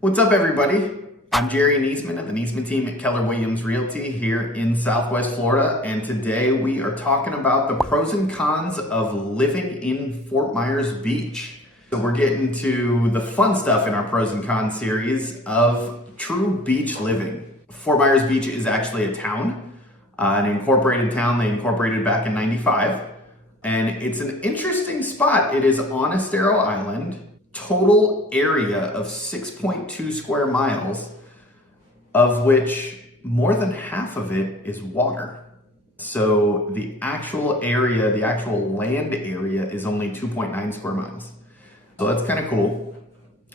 What's up, everybody? I'm Jerry Niesman of the Niesman team at Keller Williams Realty here in Southwest Florida, and today we are talking about the pros and cons of living in Fort Myers Beach. So we're getting to the fun stuff in our pros and cons series of true beach living. Fort Myers Beach is actually a town, an incorporated town. They incorporated back in '95, and it's an interesting spot. It is on Estero Island. Total area of 6.2 square miles, of which more than half of it is water. So the actual area, the actual land area is only 2.9 square miles. So that's kind of cool.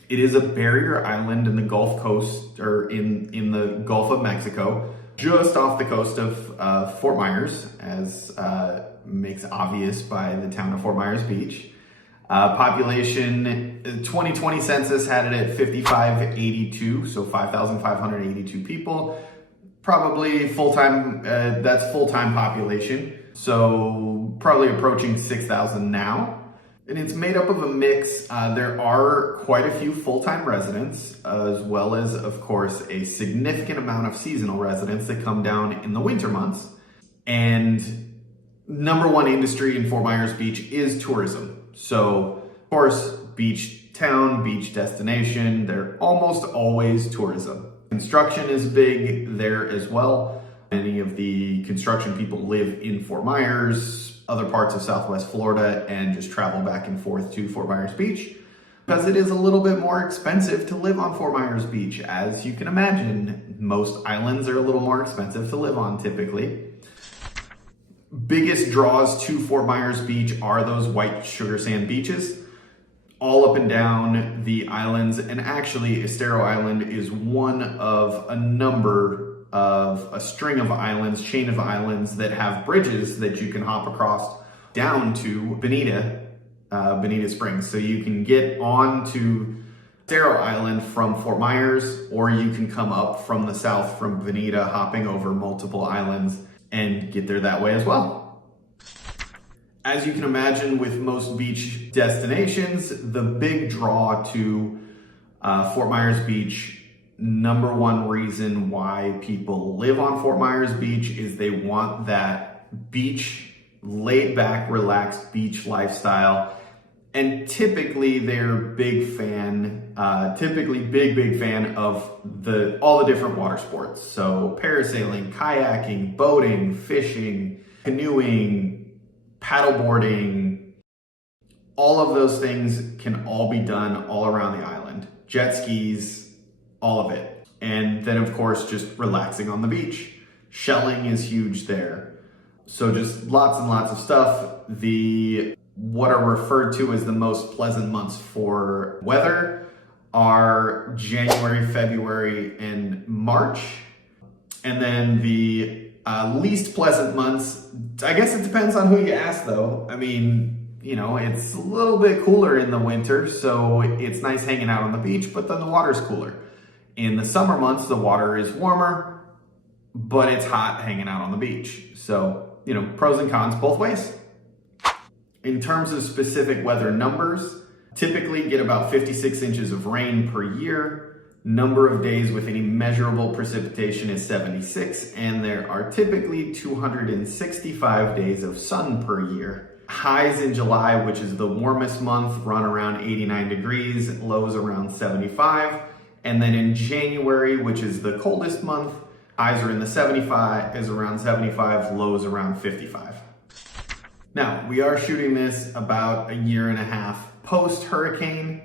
It is a barrier island in the Gulf Coast, or in the Gulf of Mexico, just off the coast of Fort Myers, as makes obvious by the town of Fort Myers Beach. Population, 2020 census had it at 5,582, so 5,582 people. Probably full-time, that's full-time population. So probably approaching 6,000 now. And it's made up of a mix. There are quite a few full-time residents, as well as, of course, a significant amount of seasonal residents that come down in the winter months. And number one industry in Fort Myers Beach is tourism. So, of course, beach town, beach destination, they're almost always tourism. Construction is big there as well. Many of the construction people live in Fort Myers, other parts of Southwest Florida, and just travel back and forth to Fort Myers Beach because it is a little bit more expensive to live on Fort Myers Beach. As you can imagine, most islands are a little more expensive to live on typically. Biggest draws to Fort Myers Beach are those white sugar sand beaches all up and down the islands. And actually, Estero Island is one of a number of a string of islands, chain of islands that have bridges that you can hop across down to Bonita, Bonita Springs. So you can get on to Estero Island from Fort Myers, or you can come up from the south from Bonita, hopping over multiple islands and get there that way as well. As you can imagine, with most beach destinations, the big draw to Fort Myers Beach, number one reason why people live on Fort Myers Beach is they want that beach, laid back, relaxed beach lifestyle. And typically they're big fan of all the different water sports. So parasailing, kayaking, boating, fishing, canoeing, paddleboarding, all of those things can all be done all around the island. Jet skis, all of it. And then of course, just relaxing on the beach. Shelling is huge there. So just lots and lots of stuff. What are referred to as the most pleasant months for weather are January, February, and March. And then the least pleasant months, I guess it depends on who you ask though. I mean, you know, it's a little bit cooler in the winter, so it's nice hanging out on the beach, but then the water's cooler. In the summer months, the water is warmer, but it's hot hanging out on the beach. So, you know, pros and cons both ways. In terms of specific weather numbers, typically get about 56 inches of rain per year. Number of days with any measurable precipitation is 76, and there are typically 265 days of sun per year. Highs in July, which is the warmest month, run around 89 degrees, lows around 75. And then in January, which is the coldest month, highs are in the 75, is around 75, lows around 55. Now, we are shooting this about a year and a half post-hurricane,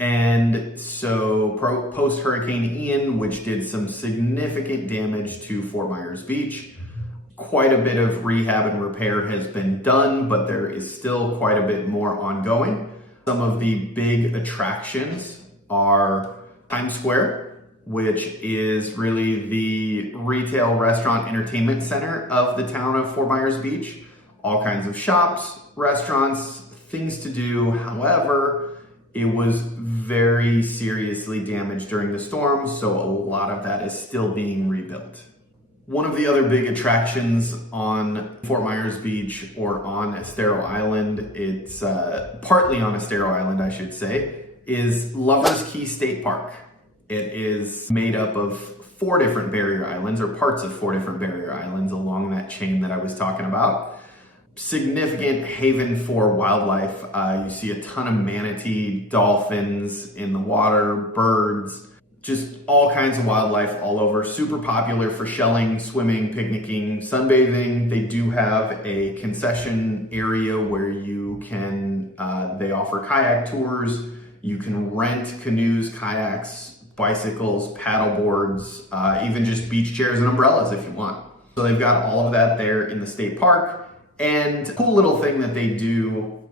and so post-Hurricane Ian, which did some significant damage to Fort Myers Beach. Quite a bit of rehab and repair has been done, but there is still quite a bit more ongoing. Some of the big attractions are Times Square, which is really the retail, restaurant, entertainment center of the town of Fort Myers Beach. All kinds of shops, restaurants, things to do. However, it was very seriously damaged during the storm, so a lot of that is still being rebuilt. One of the other big attractions on Fort Myers Beach, or on Estero Island, it's partly on Estero Island, I should say, is Lover's Key State Park. It is made up of 4 different barrier islands, or parts of 4 different barrier islands along that chain that I was talking about. Significant haven for wildlife. You see a ton of manatee, dolphins in the water, birds, just all kinds of wildlife all over. Super popular for shelling, swimming, picnicking, sunbathing. They do have a concession area where you can, they offer kayak tours. You can rent canoes, kayaks, bicycles, paddle boards, even just beach chairs and umbrellas if you want. So they've got all of that there in the state park. And a cool little thing that they do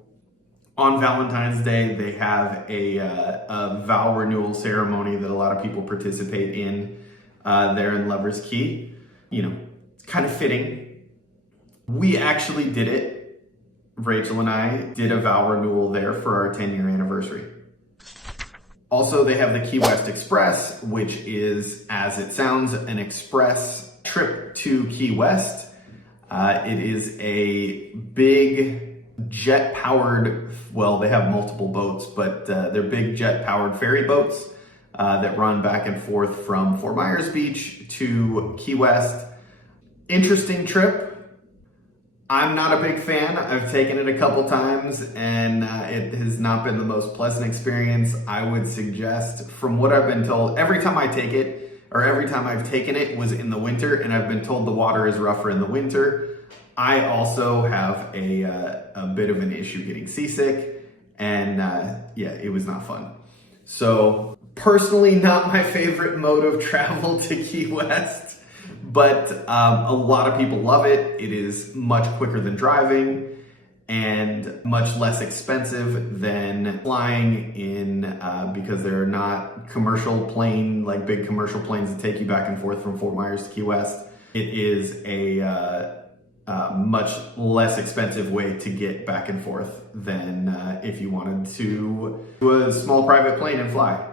on Valentine's Day, they have a vow renewal ceremony that a lot of people participate in there in Lover's Key. You know, it's kind of fitting. We actually did it. Rachel and I did a vow renewal there for our 10-year anniversary. Also, they have the Key West Express, which is, as it sounds, an express trip to Key West. It is a big jet-powered, well, they have multiple boats, but they're big jet-powered ferry boats that run back and forth from Fort Myers Beach to Key West. Interesting trip. I'm not a big fan. I've taken it a couple times and it has not been the most pleasant experience. I would suggest, from what I've been told, every time I take it, or every time I've taken it was in the winter, and I've been told the water is rougher in the winter. I also have a bit of an issue getting seasick, and yeah, it was not fun. So personally, not my favorite mode of travel to Key West, but a lot of people love it. It is much quicker than driving and much less expensive than flying in because they're not commercial plane, like big commercial planes that take you back and forth from Fort Myers to Key West. It is a much less expensive way to get back and forth than if you wanted to do a small private plane and fly.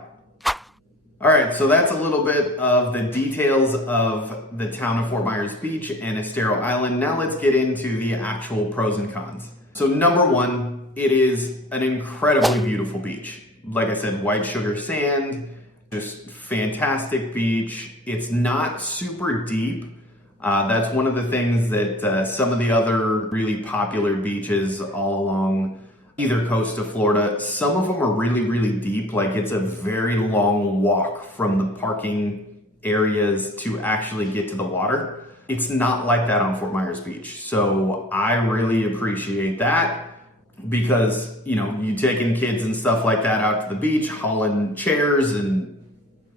All right, so that's a little bit of the details of the town of Fort Myers Beach and Estero Island. Now let's get into the actual pros and cons. So number one, it is an incredibly beautiful beach. Like I said, white sugar sand, just fantastic beach. It's not super deep. That's one of the things that some of the other really popular beaches all along either coast of Florida, some of them are really, really deep. Like it's a very long walk from the parking areas to actually get to the water. It's not like that on Fort Myers Beach. So I really appreciate that because, you know, you taking kids and stuff like that out to the beach, hauling chairs and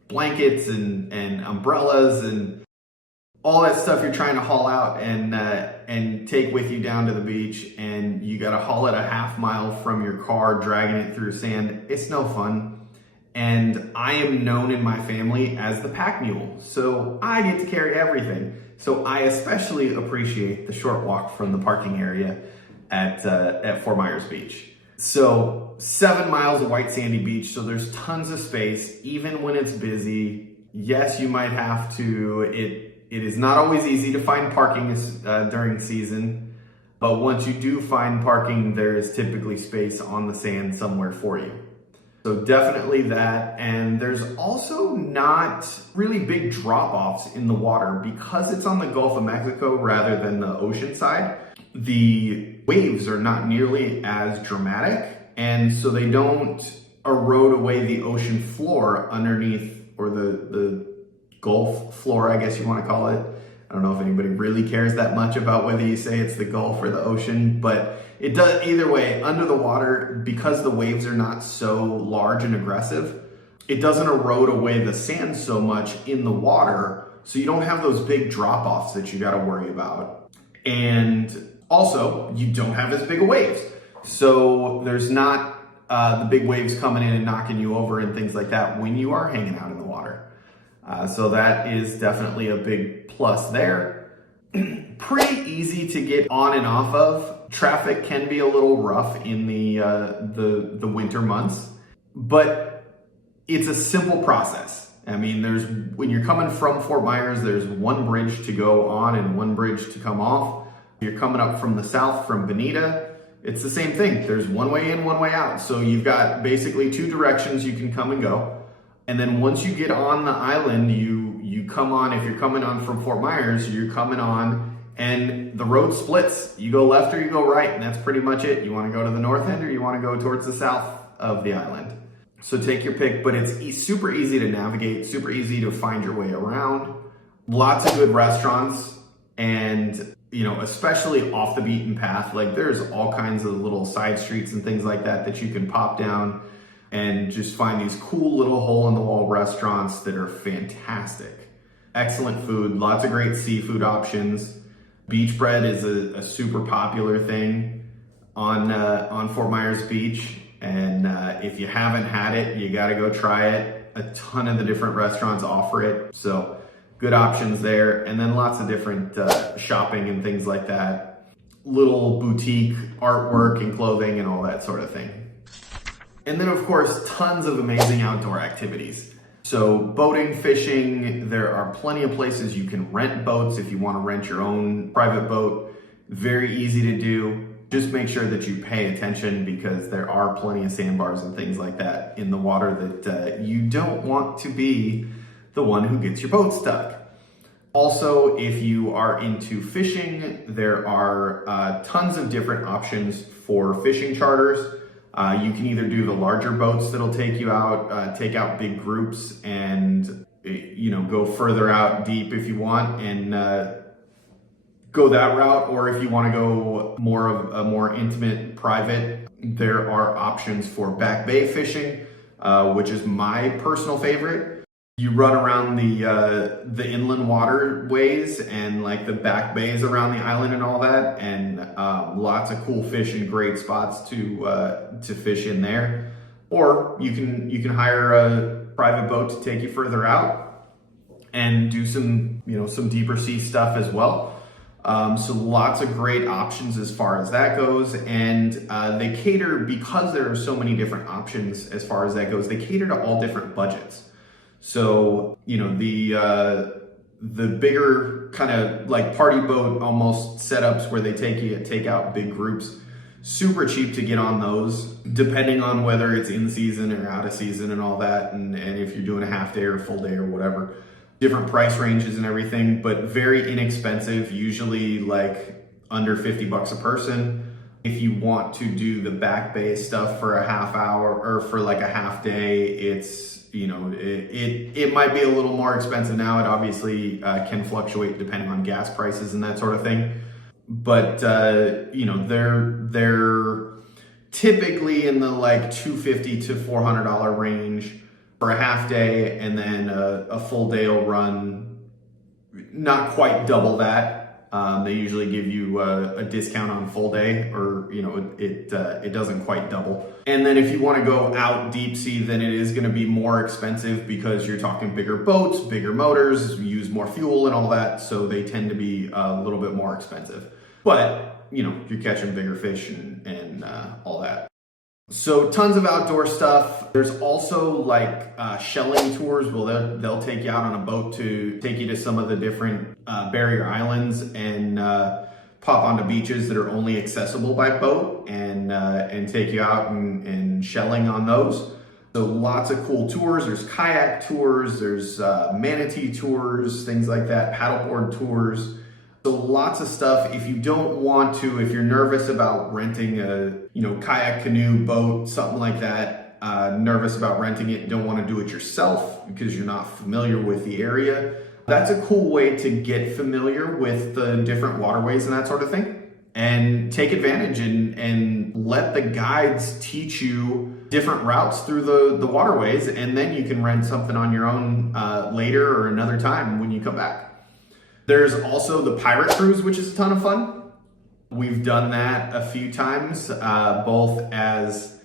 blankets and umbrellas and all that stuff you're trying to haul out and take with you down to the beach, and you got to haul it a half mile from your car, dragging it through sand. It's no fun. And I am known in my family as the pack mule, so I get to carry everything. So I especially appreciate the short walk from the parking area at Fort Myers Beach. So 7 miles of white sandy beach, so there's tons of space, even when it's busy. Yes, you might have to, it is not always easy to find parking during season, but once you do find parking, there is typically space on the sand somewhere for you. So definitely that, and there's also not really big drop-offs in the water because it's on the Gulf of Mexico rather than the ocean side. The waves are not nearly as dramatic, and so they don't erode away the ocean floor underneath, or the Gulf floor, I guess you want to call it. I don't know if anybody really cares that much about whether you say it's the Gulf or the ocean, but it does either way. Under the water, because the waves are not so large and aggressive, it doesn't erode away the sand so much in the water, so you don't have those big drop-offs that you got to worry about. And also, you don't have as big of waves. So there's not the big waves coming in and knocking you over and things like that when you are hanging out in the water. So that is definitely a big plus there. Pretty easy to get on and off of. Traffic can be a little rough in the winter months, but it's a simple process. I mean, when you're coming from Fort Myers, there's one bridge to go on and one bridge to come off. If you're coming up from the south from Bonita, it's the same thing. There's one way in, one way out. So you've got basically 2 directions you can come and go. And then once you get on the island, you come on, if you're coming on from Fort Myers, you're coming on and the road splits. You go left or you go right, and that's pretty much it. You want to go to the north end or you want to go towards the south of the island. So take your pick, but it's super easy to navigate, super easy to find your way around. Lots of good restaurants, and you know, especially off the beaten path. Like there's all kinds of little side streets and things like that that you can pop down and just find these cool little hole in the wall restaurants that are fantastic. Excellent food, lots of great seafood options. Beach bread is a super popular thing on Fort Myers Beach. And if you haven't had it, you gotta go try it. A ton of the different restaurants offer it. So good options there. And then lots of different shopping and things like that. Little boutique artwork and clothing and all that sort of thing. And then of course, tons of amazing outdoor activities. So boating, fishing, there are plenty of places you can rent boats if you want to rent your own private boat. Very easy to do. Just make sure that you pay attention because there are plenty of sandbars and things like that in the water that you don't want to be the one who gets your boat stuck. Also, if you are into fishing, there are tons of different options for fishing charters. You can either do the larger boats that'll take you out, take out big groups and, you know, go further out deep if you want and go that route. Or if you want to go more of a more intimate, private, there are options for back bay fishing, which is my personal favorite. You run around the inland waterways and like the back bays around the island and all that, and lots of cool fish and great spots to fish in there. Or you can hire a private boat to take you further out and do some deeper sea stuff as well. So lots of great options as far as that goes, and they cater, because there are so many different options as far as that goes, they cater to all different budgets. So, you know, the bigger kind of like party boat almost setups where they take out big groups, super cheap to get on those, depending on whether it's in season or out of season and all that, and if you're doing a half day or a full day or whatever. Different price ranges and everything, but very inexpensive, usually like under 50 bucks a person. If you want to do the back bay stuff for a half hour or for like a half day, it's, you know, it might be a little more expensive now. It obviously can fluctuate depending on gas prices and that sort of thing. But, you know, they're typically in the like $250 to $400 range for a half day, and then a full day will run not quite double that. They usually give you a discount on full day, or you know, it doesn't quite double. And then if you want to go out deep sea, then it is going to be more expensive because you're talking bigger boats, bigger motors, use more fuel and all that, so they tend to be a little bit more expensive. But you know, you're catching bigger fish and all that. So tons of outdoor stuff. There's also like shelling tours. Well, they'll take you out on a boat to take you to some of the different barrier islands and pop onto beaches that are only accessible by boat and take you out and shelling on those. So lots of cool tours. There's kayak tours, there's manatee tours, things like that, paddleboard tours. So lots of stuff. If you don't want to, if you're nervous about renting a, you know, kayak, canoe, boat, something like that, nervous about renting it, don't want to do it yourself because you're not familiar with the area, that's a cool way to get familiar with the different waterways and that sort of thing. And take advantage and let the guides teach you different routes through the waterways, and then you can rent something on your own later or another time when you come back. There's also the pirate cruise, which is a ton of fun. We've done that a few times, both as,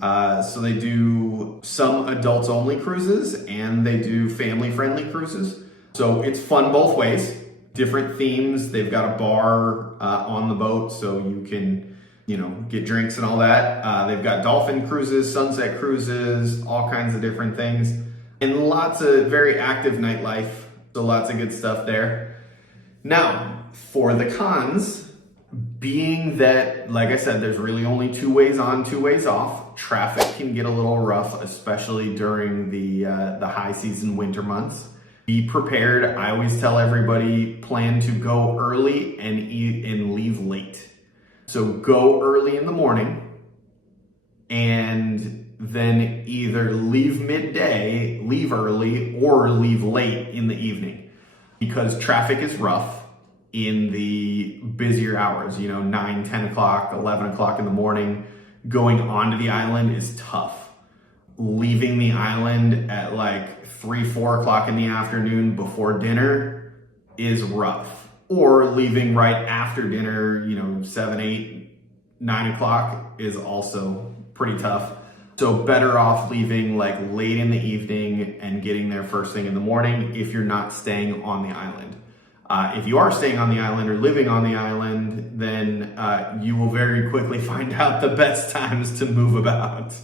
so they do some adults only cruises and they do family friendly cruises. So it's fun both ways, different themes. They've got a bar on the boat so you can, you know, get drinks and all that. They've got dolphin cruises, sunset cruises, all kinds of different things, and lots of very active nightlife. So lots of good stuff there. Now, for the cons, being that, like I said, there's really only 2 ways on, 2 ways off, off. Traffic can get a little rough, especially during the high season winter months. Be prepared. I always tell everybody, plan to go early and eat and leave late. So go early in the morning and then either leave midday, leave early, or leave late in the evening, because traffic is rough in the busier hours, 9, 10 o'clock, 11 o'clock in the morning. Going onto the island is tough. Leaving the island at like 3, 4 o'clock in the afternoon before dinner is rough. Or leaving right after dinner, 7, 8, 9 o'clock is also pretty tough. So better off leaving like late in the evening and getting there first thing in the morning if you're not staying on the island. If you are staying on the island or living on the island, then you will very quickly find out the best times to move about.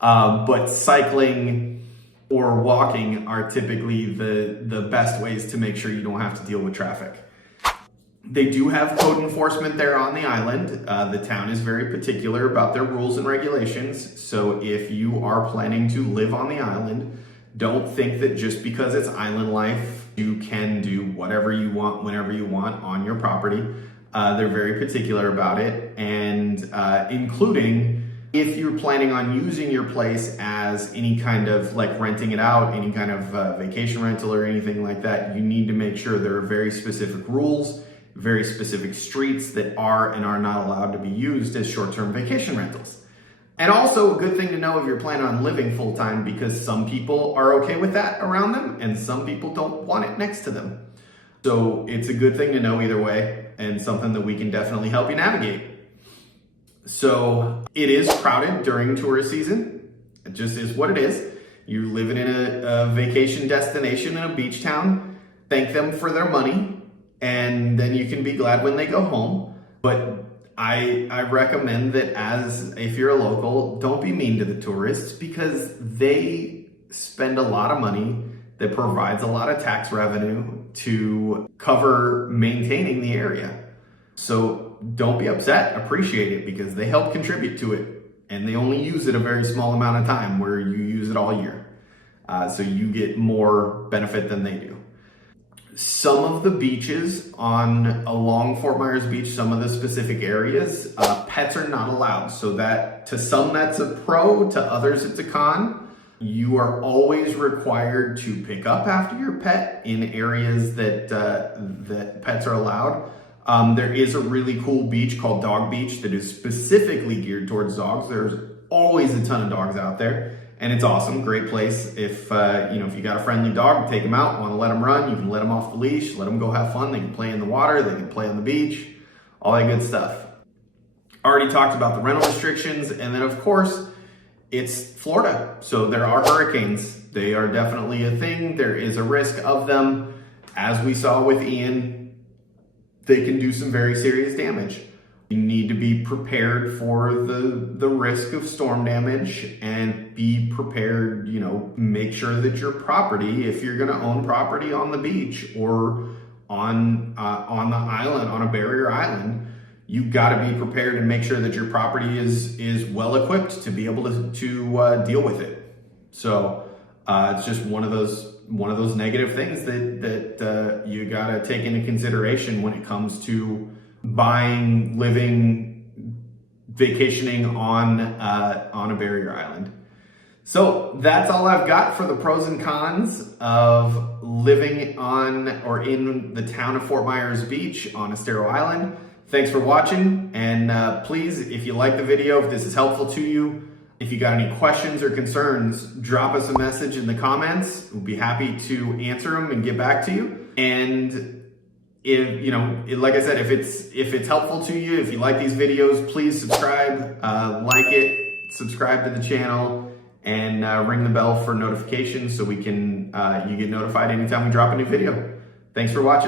But cycling or walking are typically the best ways to make sure you don't have to deal with traffic. They do have code enforcement there on the island. The town is very particular about their rules and regulations. So if you are planning to live on the island, don't think that just because it's island life, you can do whatever you want, whenever you want on your property. They're very particular about it, and including if you're planning on using your place as any kind of like renting it out, any kind of vacation rental or anything like that, you need to make sure there are very specific rules, very specific streets that are and are not allowed to be used as short-term vacation rentals. And also a good thing to know if you're planning on living full-time, because some people are okay with that around them and some people don't want it next to them. So it's a good thing to know either way, and something that we can definitely help you navigate. So it is crowded during tourist season. It just is what it is. You're living in a vacation destination in a beach town. Thank them for their money, and then you can be glad when they go home. But I recommend that if you're a local, don't be mean to the tourists, because they spend a lot of money that provides a lot of tax revenue to cover maintaining the area. So don't be upset, appreciate it, because they help contribute to it, and they only use it a very small amount of time where you use it all year. So you get more benefit than they do. Some of the beaches along Fort Myers Beach, some of the specific areas, pets are not allowed. So that to some that's a pro, to others it's a con. You are always required to pick up after your pet in areas that pets are allowed. There is a really cool beach called Dog Beach that is specifically geared towards dogs. There's always a ton of dogs out there, and it's awesome. Great place. If you got a friendly dog, take them out, want to let them run, you can let them off the leash, let them go have fun. They can play in the water, they can play on the beach, all that good stuff. Already talked about the rental restrictions, and then of course, it's Florida. So there are hurricanes. They are definitely a thing. There is a risk of them. As we saw with Ian, they can do some very serious damage. You need to be prepared for the risk of storm damage, and be prepared, make sure that your property, if you're gonna own property on the beach or on the island, on a barrier island, you gotta be prepared and make sure that your property is well equipped to be able to deal with it. So it's just one of those negative things that you gotta take into consideration when it comes to buying, living, vacationing on a barrier island. So that's all I've got for the pros and cons of living on or in the town of Fort Myers Beach on Estero Island. Thanks for watching, and please, if you like the video, if this is helpful to you, if you got any questions or concerns, drop us a message in the comments. We'll be happy to answer them and get back to you. And like I said, if it's helpful to you, if you like these videos, please subscribe, like it, subscribe to the channel, and ring the bell for notifications so you get notified anytime we drop a new video. Thanks for watching.